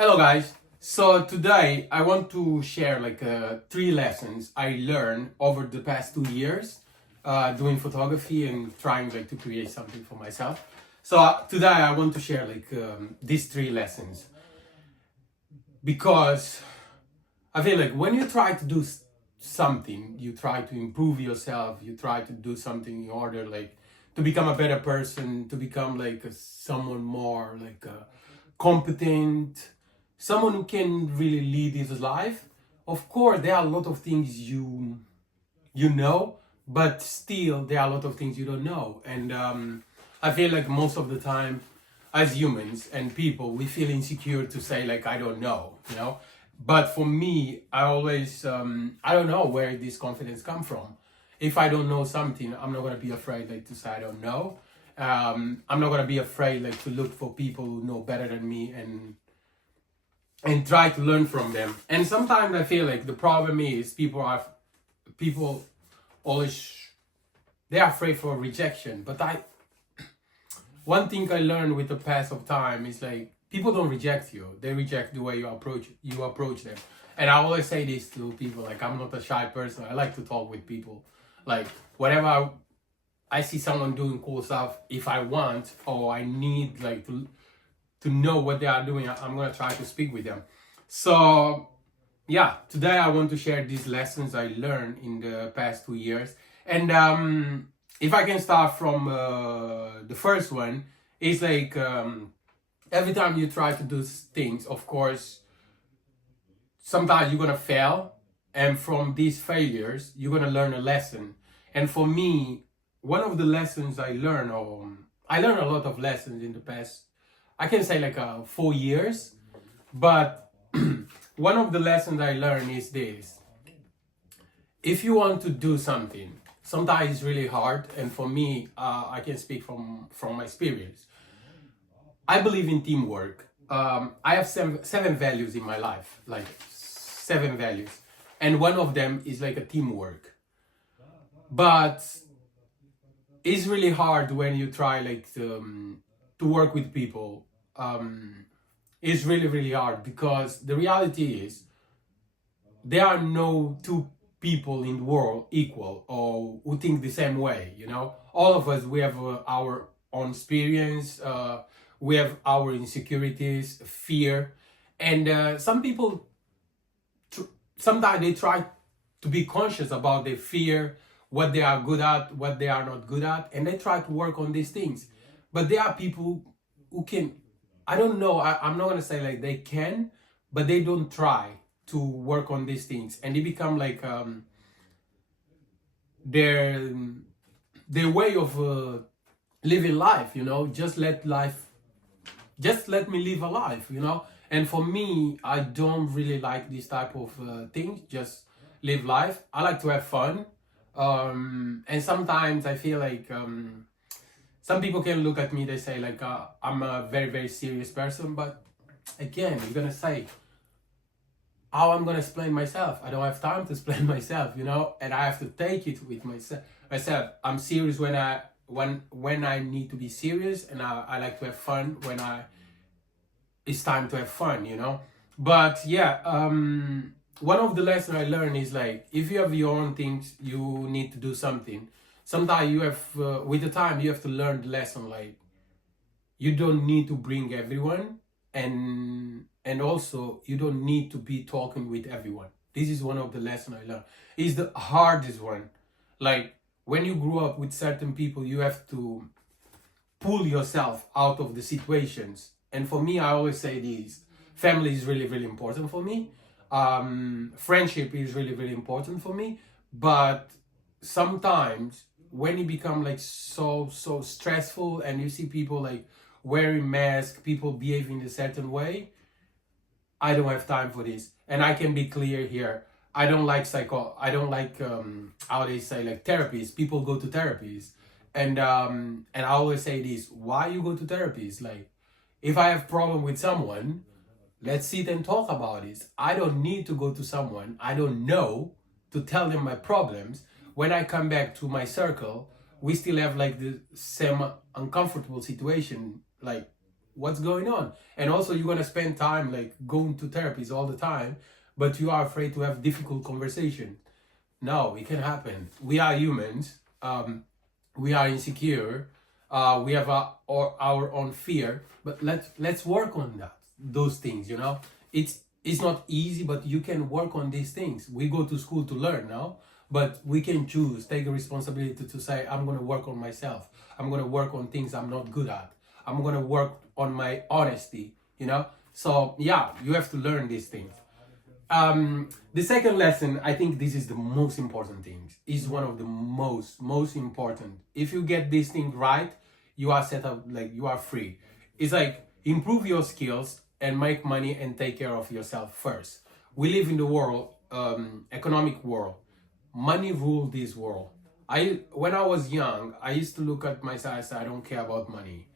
Hello guys. So today I want to share three lessons I learned over the past 2 years doing photography and trying to create something for myself. So today I want to share these three lessons because I feel like when you try to do something, you try to improve yourself, you try to do something in order to become a better person, to become someone more competent, someone who can really lead his life. Of course, there are a lot of things you know, but still there are a lot of things you don't know. And I feel like most of the time, as humans and people, we feel insecure to say I don't know. But for me, I always I don't know where this confidence come from. If I don't know something, I'm not gonna be afraid to say I don't know. I'm not gonna be afraid to look for people who know better than me and try to learn from them. And sometimes I feel like the problem is people always they're afraid for rejection. But one thing I learned with the pass of time is people don't reject you; they reject the way you approach them. And I always say this to people: I'm not a shy person. I like to talk with people. Whatever I see someone doing cool stuff, if I want or I need to know what they are doing, I'm gonna try to speak with them. So yeah, today I want to share these lessons I learned in the past 2 years. And if I can start from the first one, it's every time you try to do things, of course, sometimes you're gonna fail, and from these failures, you're gonna learn a lesson. And for me, one of the lessons I learned, or I learned a lot of lessons in the past, I can say 4 years, but one of the lessons I learned is this: if you want to do something, sometimes it's really hard. And for me, I can speak from my experience. I believe in teamwork. I have seven values in my life, seven values, and one of them is a teamwork. But it's really hard when you try to work with people. It's really hard because the reality is there are no two people in the world equal or who think the same way. All of us, we have our own experience, we have our insecurities, fear, and some people sometimes they try to be conscious about their fear, what they are good at, what they are not good at, and they try to work on these things. But there are people who can, I don't know, I'm not gonna say they can, but they don't try to work on these things, and they become their way of living life. Just let me live a life. And for me, I don't really like this type of things. Just live life. I like to have fun, and sometimes I feel some people can look at me, they say I'm a very serious person. But again, you're gonna say, how I'm gonna explain myself? I don't have time to explain myself, and I have to take it with myself. I'm serious when I need to be serious, and I like to have fun when it's time to have fun. But yeah, one of the lessons I learned is if you have your own things, you need to do something. Sometimes you have with the time you have to learn the lesson you don't need to bring everyone, and also you don't need to be talking with everyone. This is one of the lessons I learned. It's the hardest one. When you grow up with certain people, you have to pull yourself out of the situations. And for me, I always say this: family is really important for me. Friendship is really important for me. But sometimes when it become so stressful, and you see people wearing masks, people behaving a certain way, I don't have time for this. And I can be clear here: I don't like how they say therapies. People go to therapies, and I always say this: why you go to therapies? If I have problem with someone, let's sit and talk about it. I don't need to go to someone I don't know to tell them my problems. When I come back to my circle, we still have the same uncomfortable situation what's going on. And also you're gonna spend time like going to therapies all the time, but you are afraid to have difficult conversation. No, it can happen. We are humans. We are insecure. We have our own fear, but let's work on those things. It's not easy, but you can work on these things. We go to school to learn now, but we can choose, take a responsibility to say, I'm going to work on myself. I'm going to work on things I'm not good at. I'm going to work on my honesty. So yeah, you have to learn these things. The second lesson, I think this is the most important thing, is one of the most important. If you get this thing right, you are set up, like you are free. It's like improve your skills and make money and take care of yourself first. We live in the world, economic world. Money rules this world. When I was young, I used to look at myself and say, I don't care about money.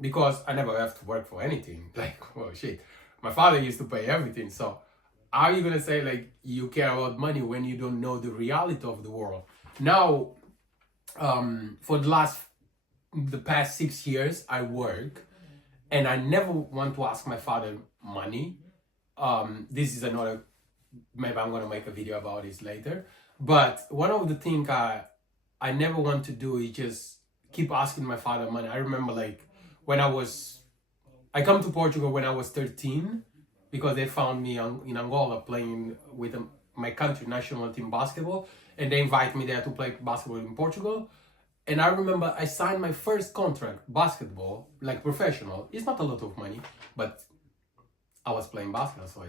Because I never have to work for anything. Like, oh shit. My father used to pay everything, so are you gonna say like you care about money when you don't know the reality of the world? Now, for the past 6 years, I work, and I never want to ask my father money. This is another. Maybe I'm gonna make a video about this later. But one of the things I never want to do is just keep asking my father money. I remember like when I come to Portugal when I was 13. Because they found me in Angola playing with my country national team basketball, and they invited me there to play basketball in Portugal. And I remember I signed my first contract, basketball, like professional. It's not a lot of money, but I was playing basketball, so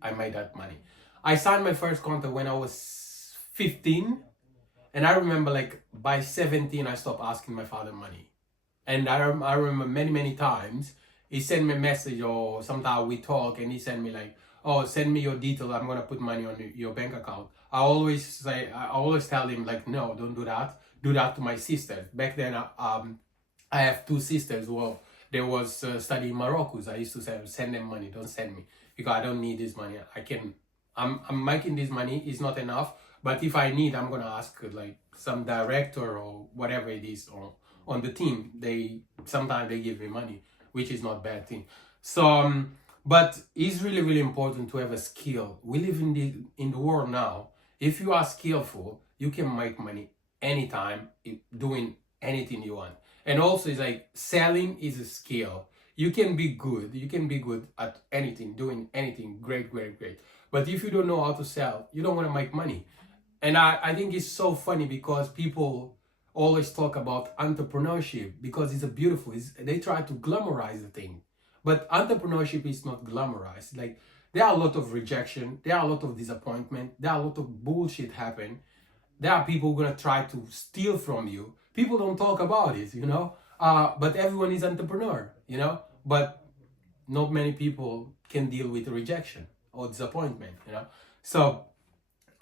I made that money. I signed my first contract when I was 15, and I remember like by 17 I stopped asking my father money. And I remember many times he sent me a message, or sometimes we talk, and he sent me like, oh, send me your detail, I'm gonna put money on your bank account. I always tell him like, no, don't do that. Do that to my sister. Back then, I have two sisters. Well, they was studying Morocco. So I used to say, send them money, don't send me, because I don't need this money. I'm making this money, it's not enough. But if I need, I'm gonna ask like some director or whatever it is on the team. Sometimes they give me money, which is not a bad thing. So, but it's really important to have a skill. We live in the world now. If you are skillful, you can make money anytime doing anything you want. And also, it's like selling is a skill. You can be good. You can be good at anything, doing anything. Great. But if you don't know how to sell, you don't want to make money. And I think it's so funny because people always talk about entrepreneurship because they try to glamorize the thing. But entrepreneurship is not glamorized. Like, there are a lot of rejection, there are a lot of disappointment, there are a lot of bullshit happen. There are people gonna try to steal from you. People don't talk about it, but everyone is entrepreneur, but not many people can deal with rejection or disappointment. So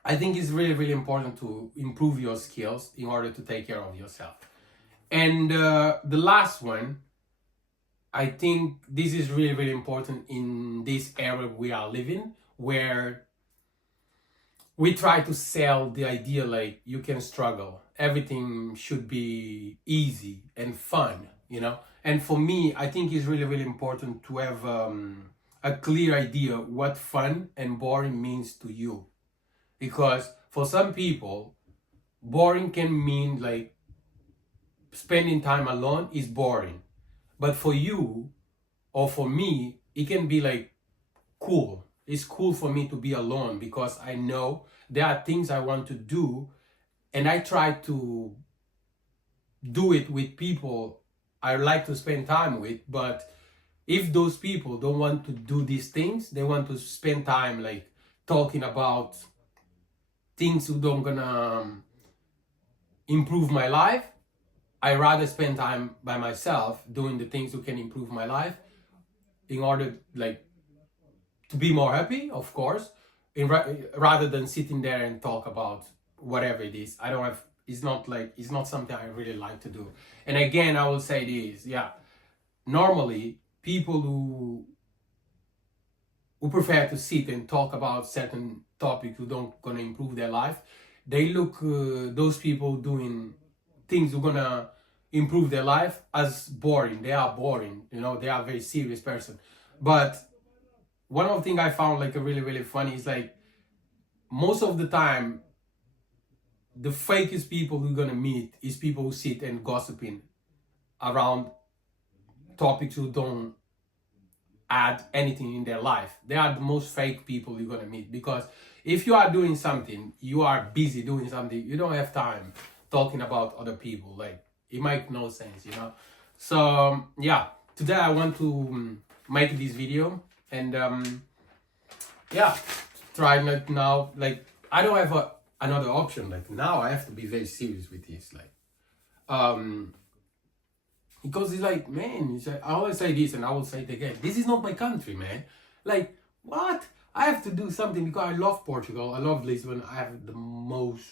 I think it's really important to improve your skills in order to take care of yourself. And the last one, I think this is really important in this era we are living, where we try to sell the idea like you can struggle. Everything should be easy and fun, And for me, I think it's really important to have a clear idea what fun and boring means to you. Because for some people, boring can mean like spending time alone is boring. But for you or for me, it can be like cool. It's cool for me to be alone because I know there are things I want to do, and I try to do it with people I like to spend time with. But if those people don't want to do these things, they want to spend time like talking about things who don't gonna improve my life, I rather spend time by myself doing the things who can improve my life in order like to be more happy, of course, rather than sitting there and talk about whatever it is. It's not something I really like to do. And again, I will say this, normally people who prefer to sit and talk about certain topics who don't gonna improve their life, they look those people doing things who gonna improve their life as boring. They are boring, you know, they are a very serious person. But one of the things I found like a really funny is like most of the time the fakest people you're gonna meet is people who sit and gossiping around topics who don't add anything in their life. They are the most fake people you're gonna meet, because if you are doing something, you are busy doing something, you don't have time talking about other people. Like, it makes no sense, you know. So yeah, today I want to make this video and yeah, try like now, like I don't have another option. Like now I have to be very serious with this, like because it's like, man, it's like, I always say this and I will say it again, this is not my country, man. Like, what? I have to do something because I love Portugal, I love Lisbon, I have the most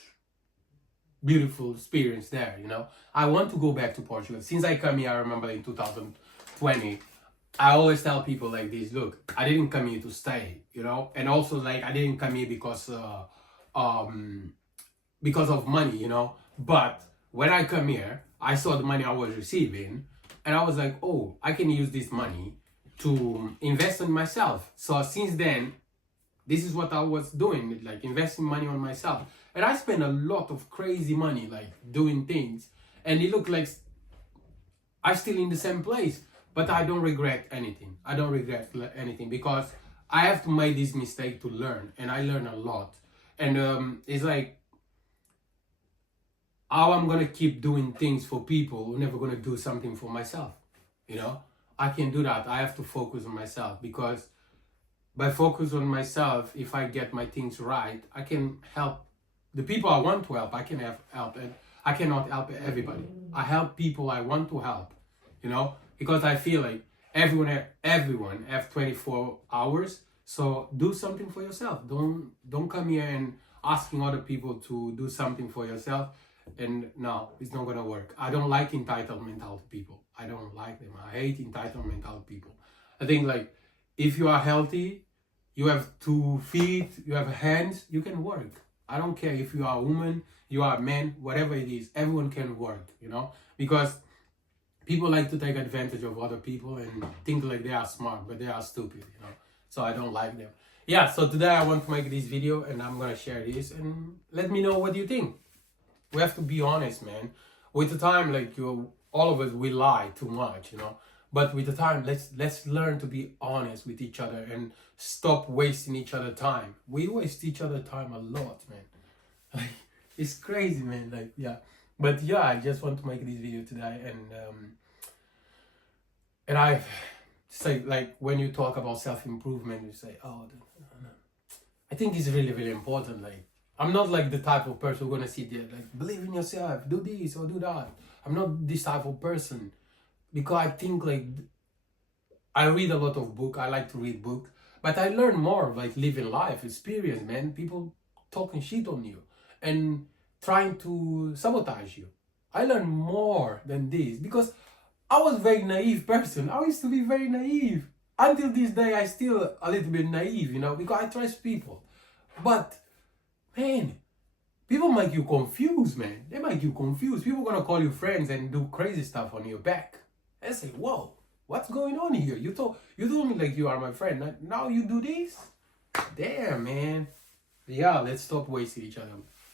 beautiful experience there, you know. I want to go back to Portugal. Since I come here, I remember in 2020, I always tell people like this, look, I didn't come here to stay, you know. And also like I didn't come here because of money, you know. But when I come here, I saw the money I was receiving and I was like, oh, I can use this money to invest in myself. So since then, this is what I was doing, like investing money on myself. And I spent a lot of crazy money, like doing things. And it looked like I'm still in the same place, but I don't regret anything. I don't regret anything because I have to make this mistake to learn, and I learn a lot. And it's like, how I'm gonna keep doing things for people who never gonna do something for myself, you know? I can do that. I have to focus on myself, because by focus on myself, if I get my things right, I can help the people I want to help. I can help it. I cannot help everybody. I help people I want to help, you know, because I feel like everyone have 24 hours. So do something for yourself. Don't come here and asking other people to do something for yourself. And no, it's not gonna work. I don't like entitled mentality people. I don't like them. I hate entitled mentality people. I think like if you are healthy, you have 2 feet, you have hands, you can work. I don't care if you are a woman, you are a man, whatever it is, everyone can work, you know? Because people like to take advantage of other people and think like they are smart, but they are stupid, you know? So I don't like them. Yeah, so today I want to make this video and I'm gonna share this and let me know what you think. We have to be honest, man. With the time, like all of us, we lie too much, you know? But with the time, let's learn to be honest with each other and stop wasting each other time. We waste each other time a lot, man. Like, it's crazy, man. Like, yeah. But yeah, I just want to make this video today, and I say, like, when you talk about self-improvement, you say, oh, I think it's really important. Like, I'm not like the type of person who's gonna sit there like, believe in yourself, do this or do that. I'm not this type of person. Because I think like I read a lot of books. I like to read books, but I learn more like living life experience, man. People talking shit on you and trying to sabotage you. I learn more than this because I was a very naive person. I used to be very naive. Until this day, I still a little bit naive, you know, because I trust people. But man, people make you confused, man. They make you confused. People gonna call you friends and do crazy stuff on your back. I say, whoa, what's going on here? You told me like you are my friend. Now you do this? Damn, man. Yeah, let's stop wasting each other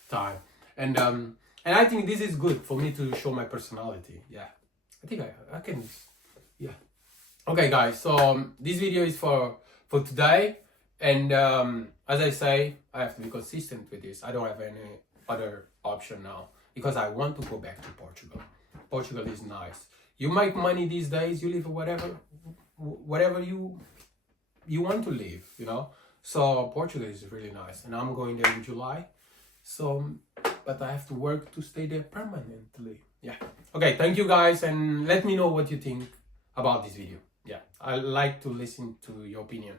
time. And I think this is good for me to show my personality. Yeah, I think I can. Yeah. Okay, guys. So this video is for today. And as I say, I have to be consistent with this. I don't have any other option now because I want to go back to Portugal. Portugal is nice. You make money these days, you live whatever you want to live, you know. So Portugal is really nice, and I'm going there in July. So, but I have to work to stay there permanently. Yeah. Okay, thank you guys, and let me know what you think about this video. Yeah, I like to listen to your opinion.